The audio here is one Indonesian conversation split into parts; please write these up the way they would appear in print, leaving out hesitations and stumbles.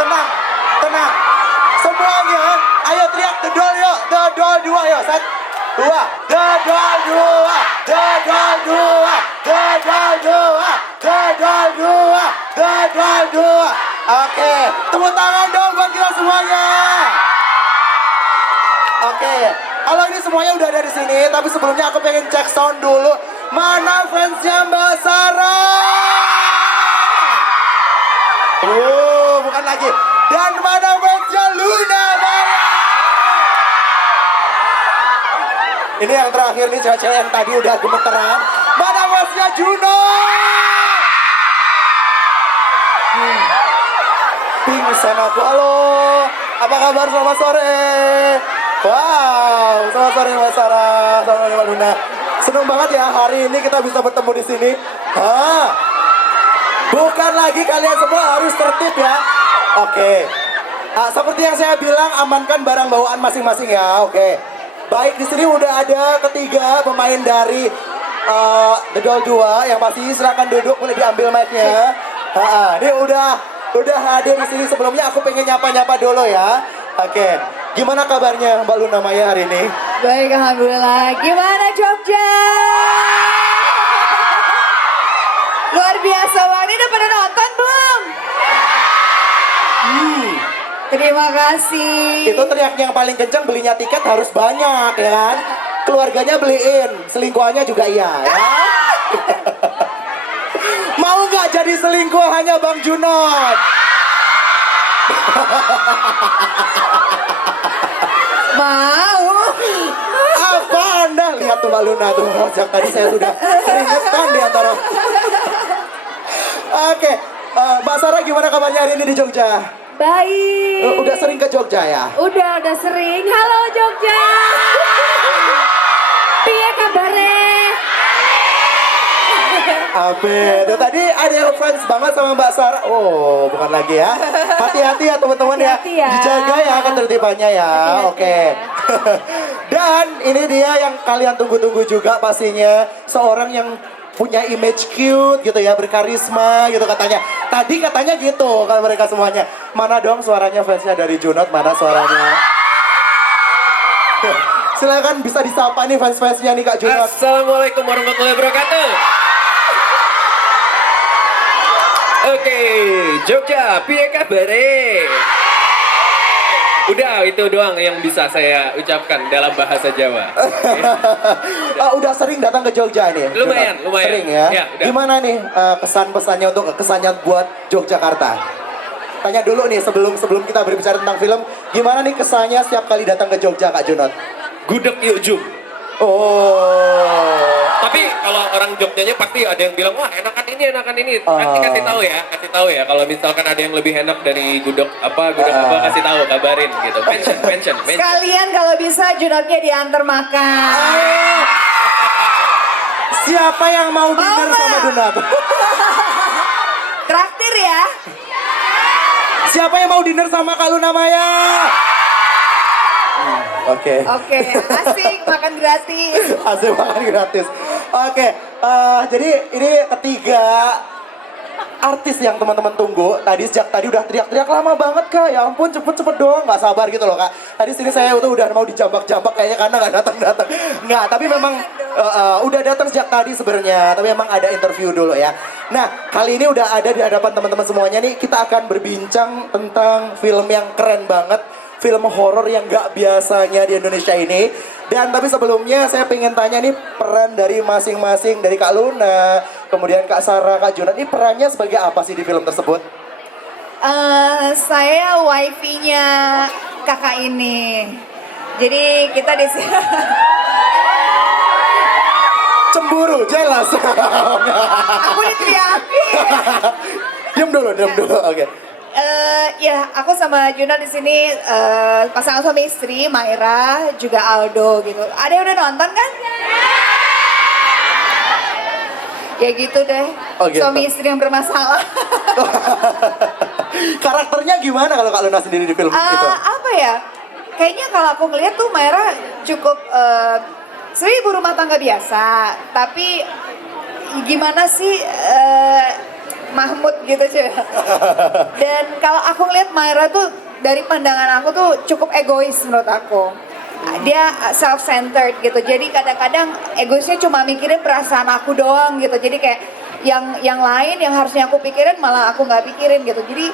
Tenang, tenang. Semuanya, ayo teriak The Doll yuk. The Doll 2 yuk. 1, 2. The Doll 2. The Doll 2. The Doll 2. The Doll 2. The Doll 2. Oke, tepuk tangan dong buat kita semuanya. Oke, kalau ini semuanya udah ada di sini, tapi sebelumnya aku pengen cek sound dulu. Mana fansnya Mbak Sarah? Bukan lagi. Dan mana fansnya Luna Maya? Ini yang terakhir nih, cewek-cewek yang tadi udah gemeteran. Mana fansnya Juno? Pingsan aku. Halo, apa kabar? Selamat sore. Wow, selamat sore Mbak Sarah, selamat sore Mbak Luna. Senang banget ya hari ini kita bisa bertemu di sini. Bukan lagi kalian semua harus tertib ya. Oke. Seperti yang saya bilang, amankan barang bawaan masing-masing ya. Oke. Baik, di sini udah ada ketiga pemain dari The Doll 2 yang pasti silakan duduk, boleh diambil mic-nya. Ini udah hadir di sini. Sebelumnya aku pengen nyapa-nyapa dulu ya. Oke. Gimana kabarnya Mbak Luna Maya hari ini? Baik, alhamdulillah. Gimana Jogja? Luar biasa banget. Ini udah pada nonton belum? Terima kasih. Itu teriaknya yang paling kencang, belinya tiket harus banyak ya kan? Keluarganya beliin, selingkuhannya juga iya ya. Mau nggak jadi selingkuh hanya Bang Junot? Mau. Apa Anda? Lihat tuh Mbak Luna tuh, sejak tadi saya sudah keringetan di antara. Oke, Mbak Sarah gimana kabarnya hari ini di Jogja? Baik. Udah sering ke Jogja ya? Udah sering. Halo Jogja. Piye kabare? Ape, tuh tadi ada yang fans banget sama Mbak Sarah. Oh, bukan lagi ya. Hati-hati ya teman-teman ya. Hati-hati ya. Dijaga ya ketertibannya ya. Hati-hati Oke. ya. Dan ini dia yang kalian tunggu-tunggu juga pastinya. Seorang yang punya image cute gitu ya, berkarisma gitu katanya. Tadi katanya gitu kalau mereka semuanya. Mana dong suaranya fansnya dari Junot, mana suaranya? Silakan bisa disapa nih fans-fansnya nih Kak Junot. Assalamualaikum warahmatullahi wabarakatuh. Oke, Jogja, piye kabare? Udah, itu doang yang bisa saya ucapkan dalam bahasa Jawa. Udah sering datang ke Jogja nih? Lumayan, Junot? lumayan. Sering ya? Ya, udah. Gimana nih kesan-pesannya untuk kesannya buat Yogyakarta? Tanya dulu nih sebelum kita berbicara tentang film, gimana nih kesannya setiap kali datang ke Jogja Kak Junot? Gudeg yuk Jum. Oh. Tapi kalau orang Jogjanya pasti ada yang bilang, wah enakan ini. Nanti kasih tahu ya. Kalau misalkan ada yang lebih enak dari gudeg apa, kasih tahu, kabarin gitu. Mention. Sekalian kalau bisa Junotnya diantar makan. Siapa yang mau dinner nggak? sama Junot? Traktir ya. Siapa yang mau dinner sama Kak Luna Maya? Oke. Oke, asik makan gratis. Hasil makan gratis. Oke, jadi ini ketiga artis yang teman-teman tunggu. Sejak tadi udah teriak-teriak lama banget Kak. Ya ampun cepet-cepet dong, nggak sabar gitu loh Kak. Tadi sini saya tuh udah mau dijambak-jambak kayaknya karena nggak datang-datang. Nggak, tapi memang udah datang sejak tadi sebenarnya. Tapi memang ada interview dulu ya. Nah, kali ini udah ada di hadapan teman-teman semuanya nih. Kita akan berbincang tentang film yang keren banget. Film horor yang gak biasanya di Indonesia ini. Dan tapi sebelumnya saya pengen tanya nih peran dari masing-masing, dari Kak Luna, kemudian Kak Sarah, Kak Junot, ini perannya sebagai apa sih di film tersebut? Saya wifi-nya kakak ini. Jadi kita di sini. Cemburu, jelas. Aku diteriakin. Diam dulu, oke. Ya, aku sama Junot di sini pasangan suami istri, Maira juga Aldo gitu. Ada yang udah nonton kan? Ya gitu deh. Oh, gitu. Suami istri yang bermasalah. Karakternya gimana kalau Kak Luna sendiri di film itu? Apa ya? Kayaknya kalau aku ngeliat tuh Maira cukup sebenarnya ibu rumah tangga biasa, tapi gimana sih Mahmud gitu cuy. Dan kalau aku ngeliat Myra tuh dari pandangan aku tuh cukup egois menurut aku. Dia self-centered gitu. Jadi kadang-kadang egoisnya cuma mikirin perasaan aku doang gitu. Jadi kayak yang lain yang harusnya aku pikirin malah aku nggak pikirin gitu. Jadi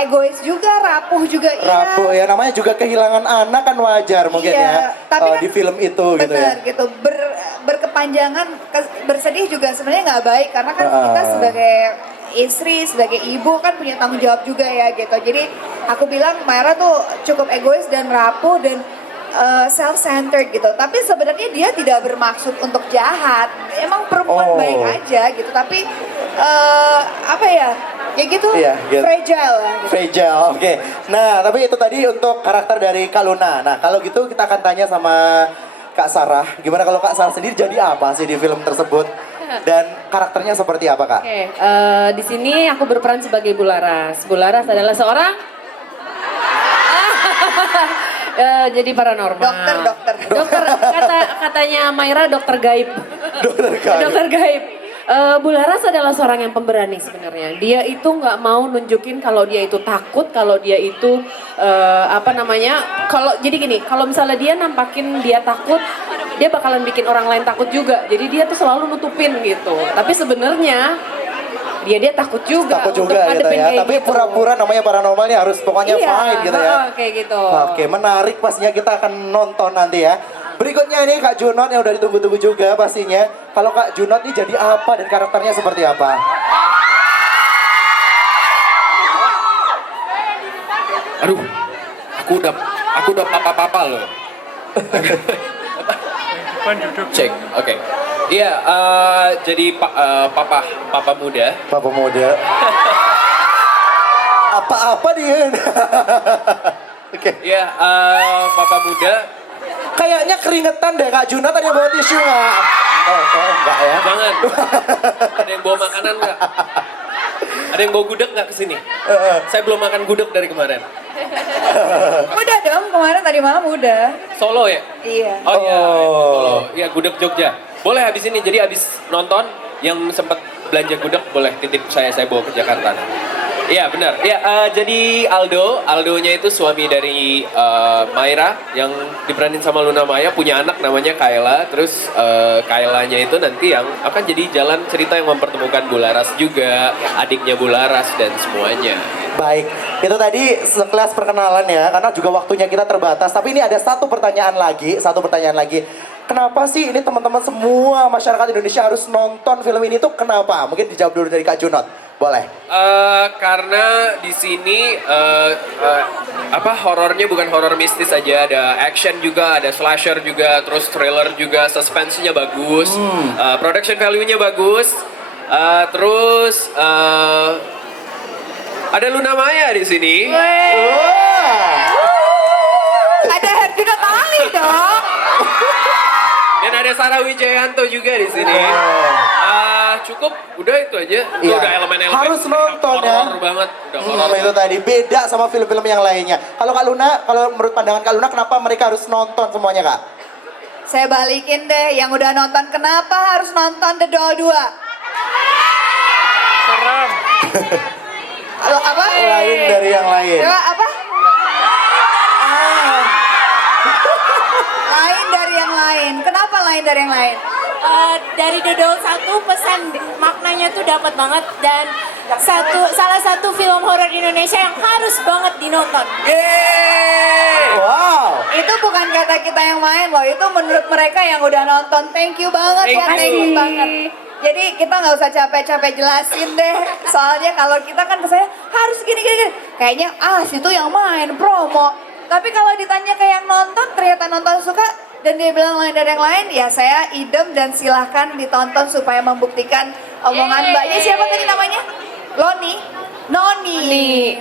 egois juga, rapuh juga Rapuh ya, namanya juga kehilangan anak kan wajar mungkin ya. Tapi kan di film itu gitu ya. bener gitu. Berkepanjangan, bersedih juga sebenarnya nggak baik karena kan kita sebagai istri, sebagai ibu kan punya tanggung jawab juga ya gitu. Jadi aku bilang Myra tuh cukup egois dan rapuh dan self-centered gitu. Tapi sebenarnya dia tidak bermaksud untuk jahat. Emang perempuan baik aja gitu. Tapi apa ya? Ya gitu, Iya, gitu. fragile lah. Gitu. Fragile, oke. Nah, tapi itu tadi untuk karakter dari Kak Luna. Nah, kalau gitu kita akan tanya sama Kak Sarah. Gimana kalau Kak Sarah sendiri jadi apa sih di film tersebut? Dan karakternya seperti apa, Kak? Oke, di sini aku berperan sebagai Bularas. Bularas adalah seorang jadi paranormal. Dokter. Katanya Myra dokter gaib. Dokter Kak. Dokter gaib. Bularas adalah seorang yang pemberani sebenarnya. Dia itu nggak mau nunjukin kalau dia itu takut, kalau dia itu kalau jadi gini, kalau misalnya dia nampakin dia takut, dia bakalan bikin orang lain takut juga. Jadi dia tuh selalu nutupin gitu. Tapi sebenarnya dia takut juga. Takut juga gitu ngadepin ya. kayak Tapi gitu. pura-pura namanya paranormal nih harus pokoknya fine gitu ya. Kayak gitu. Oke, menarik pastinya kita akan nonton nanti ya. Berikutnya ini Kak Junot yang udah ditunggu-tunggu juga pastinya. Kalau Kak Junot ini jadi apa dan karakternya seperti apa? Aduh, aku udah papa-papa loh. Cek, oke. Iya, jadi papa muda. Papa muda. Apa-apa dia? Oke. Iya, papa muda. Kayaknya keringetan deh Kak Junot, tadi bawa tisu nggak? Oh, enggak ya? Jangan. Ada yang bawa makanan nggak? Ada yang bawa gudeg nggak kesini? Saya belum makan gudeg dari kemarin. Udah dong, kemarin tadi malam udah. Solo ya? Iya. Oh iya, Solo. Iya, gudeg Jogja. Boleh habis ini, jadi habis nonton yang sempat belanja gudeg boleh titip saya bawa ke Jakarta. Iya benar. Iya, jadi Aldonya itu suami dari Myra yang diperanin sama Luna Maya, punya anak namanya Kayla. Terus Kaylanya itu nanti yang akan jadi jalan cerita yang mempertemukan Bularas juga, adiknya Bularas dan semuanya. Baik, itu tadi sekelas perkenalan ya, karena juga waktunya kita terbatas. Tapi ini ada satu pertanyaan lagi. Kenapa sih ini teman-teman semua masyarakat Indonesia harus nonton film ini tuh kenapa? Mungkin dijawab dulu dari Kak Junot, boleh? Karena di sini horornya bukan horor mistis aja, ada action juga, ada slasher juga, terus thriller juga, suspense-nya bagus, production value-nya bagus, terus ada Luna Maya di sini. Ada Herjunot Ali dong. Dan ada Sarah Wijayanto juga di sini. Cukup, udah itu aja. Itu Iya. udah elemen-elemen Harus nonton ya. horor banget, udah horor. Itu tadi beda sama film-film yang lainnya. Kalau Kak Luna, kalau menurut pandangan Kak Luna, kenapa mereka harus nonton semuanya Kak? Saya balikin deh, yang udah nonton kenapa harus nonton The Doll 2? Serem. Apa? Lain dari yang lain. Coba apa? Lain dari yang lain. Kenapa lain dari yang lain? Dari The Doll 1 pesan maknanya tuh dapat banget dan salah satu film horor Indonesia yang harus banget dinonton. Wow. Itu bukan kata kita yang main loh, itu menurut mereka yang udah nonton. Thank you banget ya, thank you banget. Jadi kita nggak usah capek-capek jelasin deh. Soalnya kalau kita kan kesannya harus gini. Kayaknya situ yang main promo. Tapi kalau ditanya ke yang nonton, ternyata nonton suka dan dia bilang lain dari yang lain, ya saya idem dan silahkan ditonton supaya membuktikan omongan mbaknya. Siapa tadi namanya? Noni.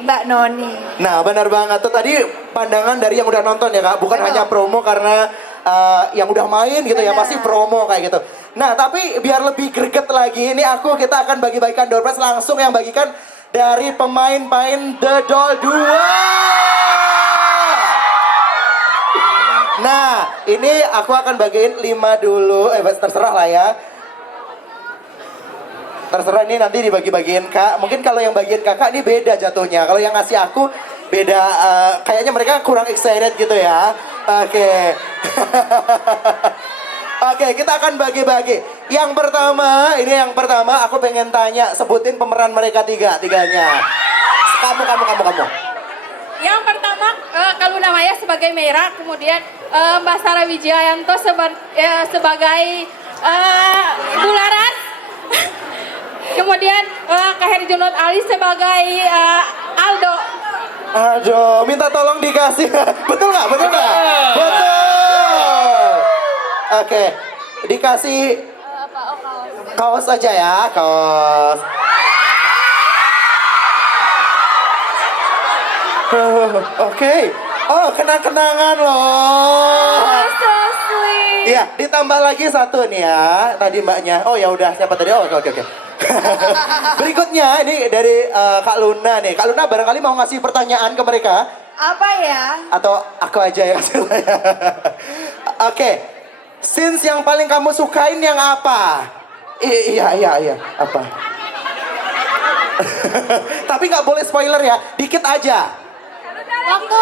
Mbak Noni. Nah benar banget tuh tadi pandangan dari yang udah nonton ya Kak, bukan hanya promo karena yang udah main gitu ya, pasti promo kayak gitu. Nah tapi biar lebih greget lagi, ini kita akan bagi-bagikan door prize langsung yang bagikan dari pemain-pemain The Doll 2. Nah ini aku akan bagiin 5 dulu, terserah lah ya. terserah ini nanti dibagi-bagiin Kak. Mungkin kalau yang bagian Kakak ini beda jatuhnya. Kalau yang ngasih aku beda, kayaknya mereka kurang excited gitu ya. Oke. Oke, kita akan bagi-bagi. Yang pertama, aku pengen tanya, sebutin pemeran mereka tiganya. Kamu. Yang pertama, Kaluna Maya sebagai Meira, kemudian Mbak Sarah Wijayanto sebagai Bularas, kemudian Kak Herjunot Ali sebagai Aldo. Aduh, minta tolong dikasih. Betul nggak? Betul. Oke, dikasih kaos aja ya, kaos. Oke. Oh, kenang-kenangan loh. So sweet. Iya, ditambah lagi satu nih ya. Tadi mbaknya. Oh ya udah, siapa tadi? Oh, oke. Berikutnya ini dari Kak Luna nih. Kak Luna barangkali mau ngasih pertanyaan ke mereka Apa ya? atau aku aja yang ngasih. Oke. Scenes yang paling kamu sukain yang apa? Iya, apa? Tapi nggak boleh spoiler ya, dikit aja. Waktu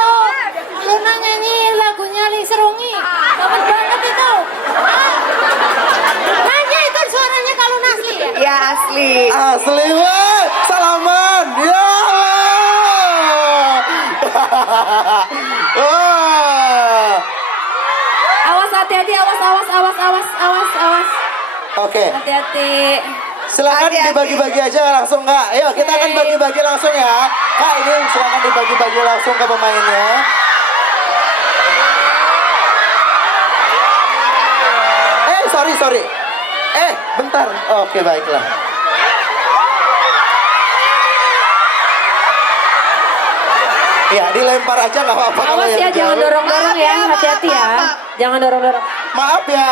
Luna nyanyi lagunya Ling Serungi, dapat banget itu. Nanya itu suaranya kalau asli ya? Ya asli. Asli weh, salaman. Ya. Wah. Awas hati-hati, awas. Oke, Hati-hati. silakan Hati-hati. dibagi-bagi aja langsung Kak. Ayo kita akan bagi-bagi langsung ya. Kak ini silakan dibagi-bagi langsung ke pemainnya. Sorry. Bentar. Oke, baiklah. Ya, dilempar aja nggak apa-apa kalau Awas yang ya, jangan jauh. dorong-dorong ya, Maaf ya, hati-hati ya. maaf. Jangan dorong-dorong. Maaf ya.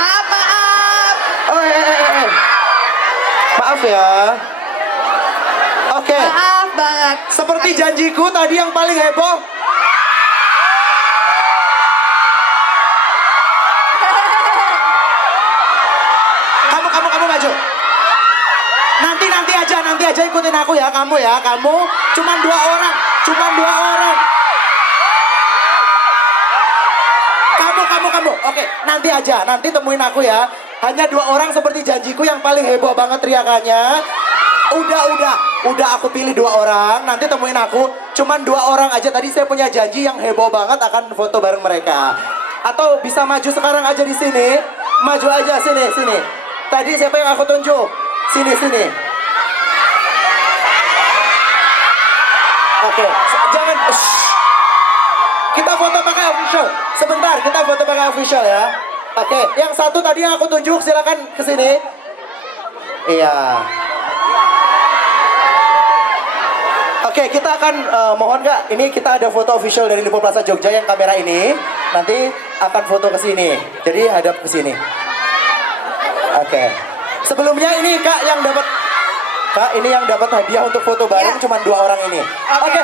Maaf. Maaf ya. Oke. Maaf banget. Seperti janjiku tadi yang paling heboh. Kamu maju. Nanti aja ikutin aku ya, kamu cuman dua orang. Kamu. Oke, nanti temuin aku ya. Hanya dua orang seperti janjiku yang paling heboh banget teriakannya. Udah aku pilih dua orang, nanti temuin aku. Cuman dua orang aja, tadi saya punya janji yang heboh banget akan foto bareng mereka. Atau bisa maju sekarang aja di sini. Maju aja sini. Tadi siapa yang aku tunjuk? Sini. Oke, jangan. Kita foto pakai official. Sebentar, kita foto pakai official ya. Oke, yang satu tadi yang aku tunjuk silakan ke sini. Iya. Oke, kita akan mohon Kak, ini kita ada foto official dari Lipo Plaza Jogja yang kamera ini. Nanti akan foto ke sini. Jadi hadap ke sini. Oke. Sebelumnya ini Kak ini yang dapat hadiah untuk foto bareng Ya. cuma dua orang ini. Oke.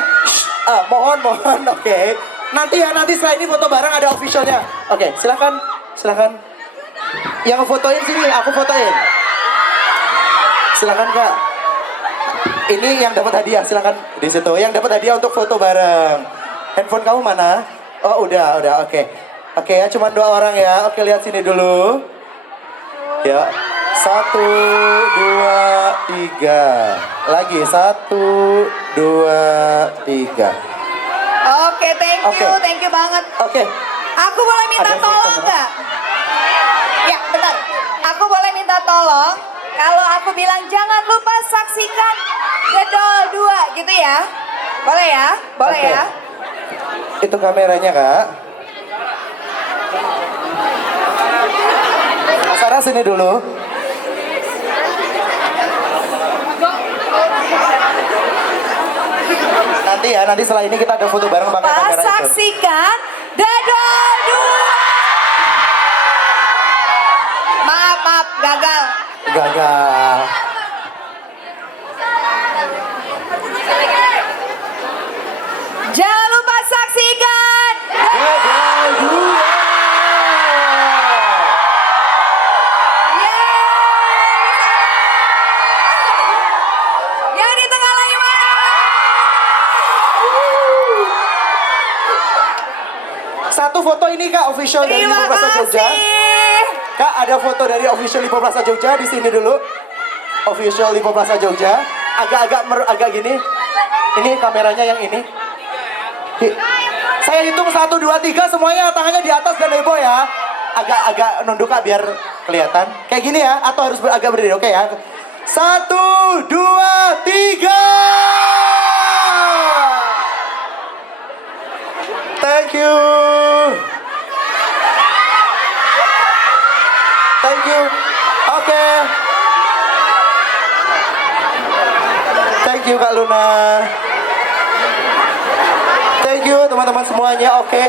Mohon. Oke. Nanti setelah ini foto bareng ada officialnya. Oke, silakan. Yang fotoin sini, aku fotoin. Silakan Kak. Ini yang dapat hadiah, silakan di situ. Yang dapat hadiah untuk foto bareng. Handphone kamu mana? Oh, udah, oke. Oke ya, cuma dua orang ya. Oke, lihat sini dulu. Ya. 1, 2, 3. Lagi 1, 2, 3. Oke, thank you banget. Oke. Aku boleh minta Ada tolong foto, nggak? Ya, bentar. Aku boleh minta tolong. Kalau aku bilang jangan lupa saksikan The Doll 2 gitu ya. Boleh ya? Boleh Oke. ya? Itu kameranya Kak. Sarah sini dulu. Nanti setelah ini kita ada foto bareng pakai kamera itu. Saksikan The Doll 2. Maaf, gagal. Gagal. foto ini Kak, official dari Terima Lipo Plaza Jogja. kasih. Kak, ada foto dari official Lipo Plaza Jogja di sini dulu. Official Lipo Plaza Jogja. Agak gini. Ini kameranya yang ini. Saya hitung 1, 2, 3 semuanya tangannya di atas dan heboh ya. Agak nunduk Kak biar kelihatan. Kayak gini ya, atau harus agak berdiri, oke ya. 1, 2, 3. Thank you. Thank you. Oke. Thank you Kak Luna. Thank you teman-teman semuanya. Oke.